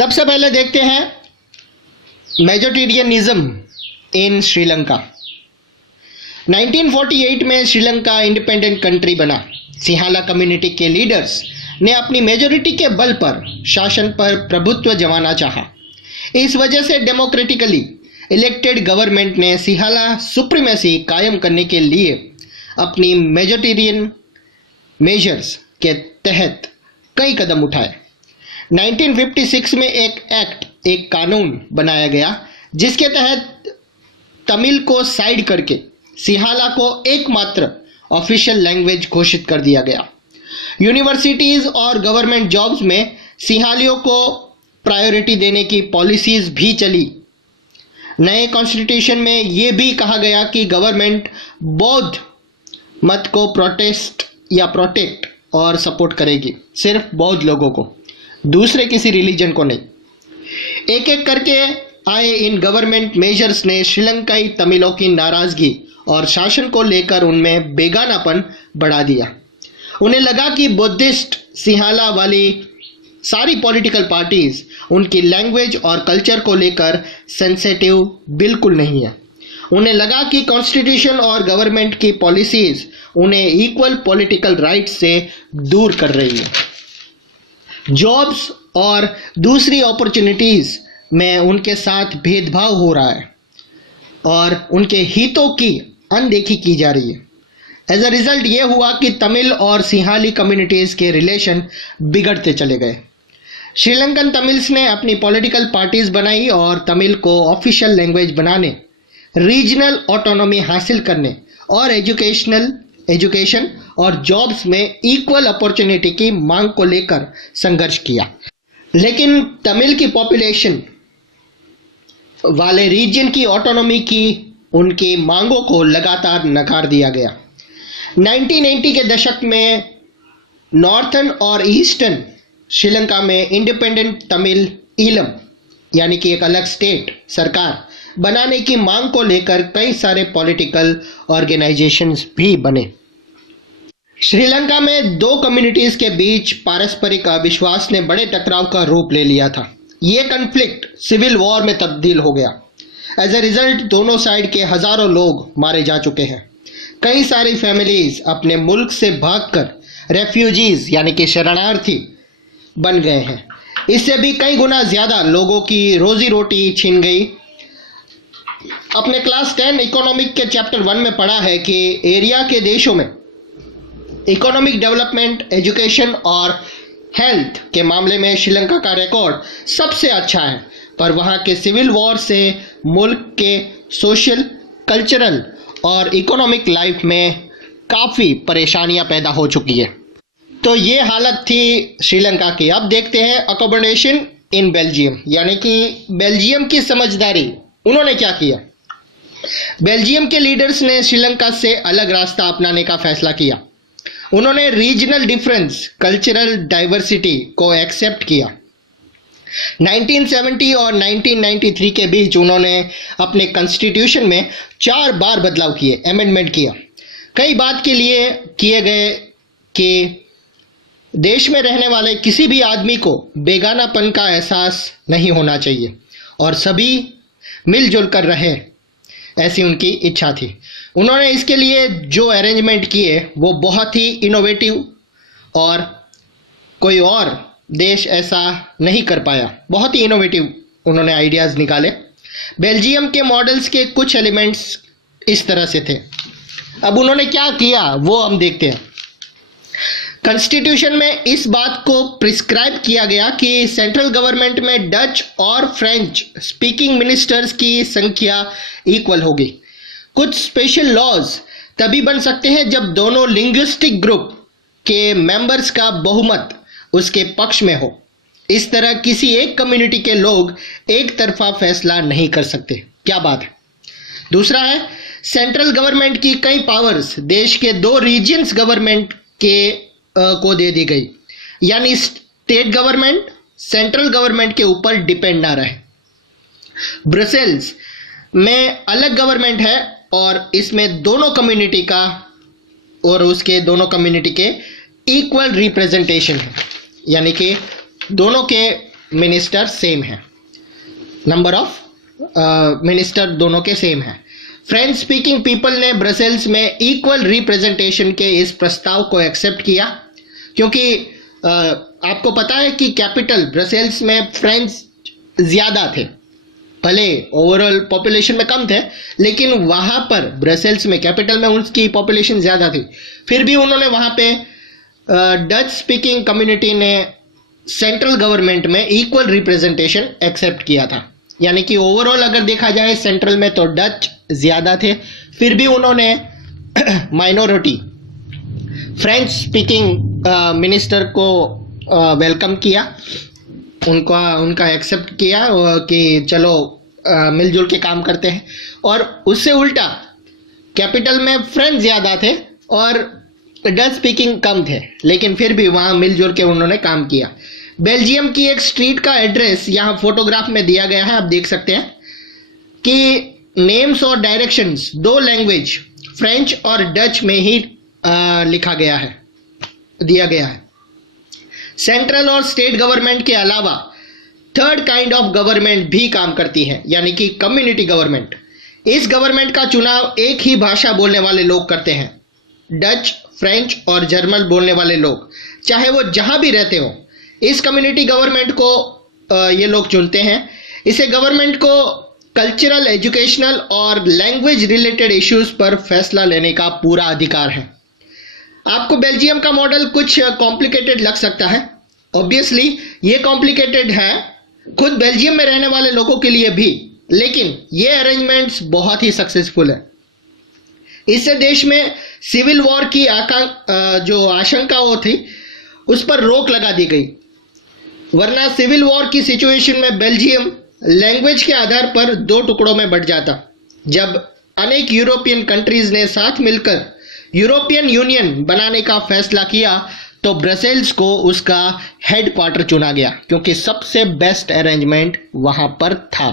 सबसे पहले देखते हैं मेजोरिटेरियनिज्म इन श्रीलंका। 1948 में श्रीलंका इंडिपेंडेंट कंट्री बना। सिंहाला कम्युनिटी के लीडर्स ने अपनी मेजोरिटी के बल पर शासन पर प्रभुत्व जमाना चाहा। इस वजह से डेमोक्रेटिकली इलेक्टेड गवर्नमेंट ने सिंहाला सुप्रीमेसी कायम करने के लिए अपनी मेजोरिटेरियन मेजर्स के तहत कई कदम उठाए। 1956 में एक कानून बनाया गया जिसके तहत तमिल को साइड करके सिंहाला को एकमात्र ऑफिशियल लैंग्वेज घोषित कर दिया गया। यूनिवर्सिटीज और गवर्नमेंट जॉब्स में सिंहालियों को प्रायोरिटी देने की पॉलिसीज भी चली। नए कॉन्स्टिट्यूशन में यह भी कहा गया कि गवर्नमेंट बौद्ध मत को प्रोटेक्ट और सपोर्ट करेगी, सिर्फ बौद्ध लोगों को, दूसरे किसी रिलीजन को नहीं। एक एक करके आए इन गवर्नमेंट मेजर्स ने श्रीलंकाई तमिलों की नाराजगी और शासन को लेकर उनमें बेगानापन बढ़ा दिया। उन्हें लगा कि बुद्धिस्ट सिंहाला वाली सारी पॉलिटिकल पार्टीज उनकी लैंग्वेज और कल्चर को लेकर सेंसिटिव बिल्कुल नहीं है। उन्हें लगा कि कॉन्स्टिट्यूशन और गवर्नमेंट की पॉलिसीज उन्हें इक्वल पॉलिटिकल राइट्स से दूर कर रही है। जॉब्स और दूसरी अपॉर्चुनिटीज में उनके साथ भेदभाव हो रहा है और उनके हितों की अनदेखी की जा रही है। एज अ रिजल्ट ये हुआ कि तमिल और सिंहाली कम्युनिटीज के रिलेशन बिगड़ते चले गए। श्रीलंकन तमिल्स ने अपनी पॉलिटिकल पार्टीज बनाई और तमिल को ऑफिशियल लैंग्वेज बनाने, रीजनल ऑटोनॉमी हासिल करने और एजुकेशन और जॉब्स में इक्वल अपॉर्चुनिटी की मांग को लेकर संघर्ष किया। लेकिन तमिल की पॉपुलेशन वाले रीजन की ऑटोनॉमी की उनकी मांगों को लगातार नकार दिया गया। 1980 के दशक में नॉर्थर्न और ईस्टर्न श्रीलंका में इंडिपेंडेंट तमिल ईलम यानी कि एक अलग स्टेट सरकार बनाने की मांग को लेकर कई सारे पॉलिटिकल ऑर्गेनाइजेशंस भी बने। श्रीलंका में दो कम्युनिटीज के बीच पारस्परिक अविश्वास ने बड़े टकराव का रूप ले लिया था। ये कन्फ्लिक्ट सिविल वॉर में तब्दील हो गया। एज अ रिजल्ट दोनों साइड के हजारों लोग मारे जा चुके हैं। कई सारी फैमिलीज अपने मुल्क से भागकर रेफ्यूजीज यानी कि शरणार्थी बन गए हैं। इससे भी कई गुना ज्यादा लोगों की रोजी रोटी छीन गई। अपने क्लास 10 इकोनॉमिक के चैप्टर 1 में पढ़ा है कि एरिया के देशों में इकोनॉमिक डेवलपमेंट, एजुकेशन और हेल्थ के मामले में श्रीलंका का रिकॉर्ड सबसे अच्छा है, पर वहां के सिविल वॉर से मुल्क के सोशल, कल्चरल और इकोनॉमिक लाइफ में काफ़ी परेशानियां पैदा हो चुकी है। तो ये हालत थी श्रीलंका की। अब देखते हैं अकोमोडेशन इन बेल्जियम, यानी कि बेल्जियम की समझदारी। उन्होंने क्या किया? बेल्जियम के लीडर्स ने श्रीलंका से अलग रास्ता अपनाने का फैसला किया। उन्होंने रीजनल डिफरेंस, कल्चरल डाइवर्सिटी को एक्सेप्ट किया। 1970 और 1993 के बीच उन्होंने अपने कॉन्स्टिट्यूशन में 4 बार बदलाव किए, अमेंडमेंट किया। कई बात के लिए किए गए कि देश में रहने वाले किसी भी आदमी को बेगानापन का एहसास नहीं होना चाहिए और सभी मिलजुल कर रहे, ऐसी उनकी इच्छा थी। उन्होंने इसके लिए जो अरेंजमेंट किए वो बहुत ही इनोवेटिव और कोई और देश ऐसा नहीं कर पाया। बहुत ही इनोवेटिव उन्होंने आइडियाज़ निकाले। बेल्जियम के मॉडल्स के कुछ एलिमेंट्स इस तरह से थे। अब उन्होंने क्या किया वो हम देखते हैं। कॉन्स्टिट्यूशन में इस बात को प्रिस्क्राइब किया गया कि सेंट्रल गवर्नमेंट में डच और फ्रेंच स्पीकिंग मिनिस्टर्स की संख्या इक्वल होगी। कुछ स्पेशल लॉज तभी बन सकते हैं जब दोनों लिंग्विस्टिक ग्रुप के मेंबर्स का बहुमत उसके पक्ष में हो। इस तरह किसी एक कम्युनिटी के लोग एक तरफा फैसला नहीं कर सकते। क्या बात है। दूसरा है, सेंट्रल गवर्नमेंट की कई पावर्स देश के 2 रीजन्स गवर्नमेंट के को दे दी गई, यानी स्टेट गवर्नमेंट सेंट्रल गवर्नमेंट के ऊपर डिपेंड ना रहे। ब्रसेल्स में अलग गवर्नमेंट है और इसमें दोनों कम्युनिटी का और उसके दोनों कम्युनिटी के इक्वल रिप्रेजेंटेशन है, यानी कि दोनों के मिनिस्टर सेम है, नंबर ऑफ मिनिस्टर दोनों के सेम है। फ्रेंच स्पीकिंग पीपल ने ब्रसेल्स में इक्वल रिप्रेजेंटेशन के इस प्रस्ताव को एक्सेप्ट किया, क्योंकि आपको पता है कि कैपिटल ब्रसेल्स में फ्रेंच ज़्यादा थे, भले ओवरऑल पॉपुलेशन में कम थे, लेकिन वहाँ पर ब्रसेल्स में कैपिटल में उनकी पॉपुलेशन ज़्यादा थी। फिर भी उन्होंने वहाँ पे डच स्पीकिंग कम्युनिटी ने सेंट्रल गवर्नमेंट में इक्वल रिप्रेजेंटेशन एक्सेप्ट किया था। यानी कि ओवरऑल अगर देखा जाए सेंट्रल में तो डच ज़्यादा थे, फिर भी उन्होंने माइनॉरिटी फ्रेंच स्पीकिंग मिनिस्टर को वेलकम किया, उनका एक्सेप्ट किया कि चलो मिलजुल के काम करते हैं। और उससे उल्टा कैपिटल में फ्रेंच ज़्यादा थे और डच स्पीकिंग कम थे, लेकिन फिर भी वहाँ मिलजुल के उन्होंने काम किया। बेल्जियम की एक स्ट्रीट का एड्रेस यहाँ फोटोग्राफ में दिया गया है, आप देख सकते हैं कि नेम्स और डायरेक्शंस दो लैंग्वेज फ्रेंच और डच में ही लिखा गया है, दिया गया है। सेंट्रल और स्टेट गवर्नमेंट के अलावा थर्ड काइंड ऑफ गवर्नमेंट भी काम करती है, यानी कि कम्युनिटी गवर्नमेंट। इस गवर्नमेंट का चुनाव एक ही भाषा बोलने वाले लोग करते हैं, डच, फ्रेंच और जर्मन बोलने वाले लोग, चाहे वो जहां भी रहते हो। इस कम्युनिटी गवर्नमेंट को ये लोग चुनते हैं। इसे गवर्नमेंट को कल्चरल, एजुकेशनल और लैंग्वेज रिलेटेड इश्यूज पर फैसला लेने का पूरा अधिकार है। आपको बेल्जियम का मॉडल कुछ कॉम्प्लिकेटेड लग सकता है, ऑब्वियसली ये कॉम्प्लिकेटेड है खुद बेल्जियम में रहने वाले लोगों के लिए भी, लेकिन ये अरेंजमेंट्स बहुत ही सक्सेसफुल है। इससे देश में सिविल वॉर की जो आशंकाओं थी उस पर रोक लगा दी गई, वरना सिविल वॉर की सिचुएशन में बेल्जियम लैंग्वेज के आधार पर दो टुकड़ों में बंट जाता। जब अनेक यूरोपियन कंट्रीज ने साथ मिलकर यूरोपियन यूनियन बनाने का फैसला किया तो ब्रसेल्स को उसका हेडक्वार्टर चुना गया, क्योंकि सबसे बेस्ट अरेंजमेंट वहां पर था।